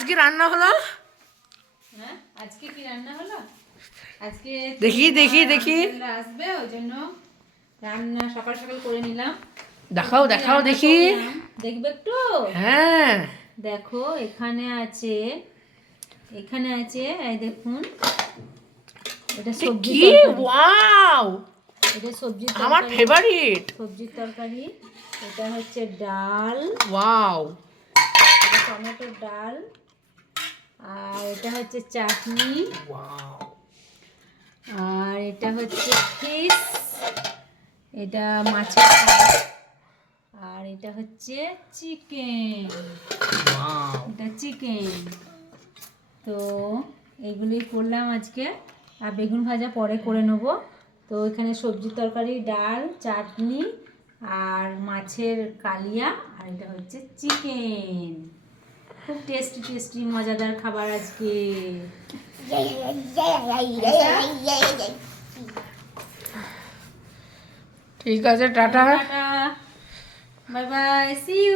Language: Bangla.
আজকে রান্না হলো? হ্যাঁ, আজকে কি রান্না হলো? আজকে দেখি দেখি দেখি আসবে, ওই জন্য রান্না সকাল সকাল করে নিলাম। দেখাও দেখাও দেখি। দেখবে একটু? হ্যাঁ দেখো, এখানে আছে এই দেখুন, এটা সবজি কি তরকারি। ওয়াও, এটা সবজি আমার তরকারি, ফেভারিট। সবজির তরকারি। এটা হচ্ছে ডাল, ওয়াও, এটা টমেটোর ডাল। আর এটা হচ্ছে চাটনি। ওয়াও, আর এটা হচ্ছে ফিশ, এটা মাছের ফ্রাই। আর এটা হচ্ছে চিকেন, ওয়াও। এটা চিকেন। তো এগুলোই করলাম আজকে, আর বেগুন ভাজা পরে করে নেব। তো এখানে সবজি তরকারি, ডাল, চাটনি আর মাছের কালিয়া, আর এটা হচ্ছে চিকেন। খুব টেস্টি টেস্টি মজাদার খাবার আজকে। ঠিক আছে, tata. Tata, bye bye, see you.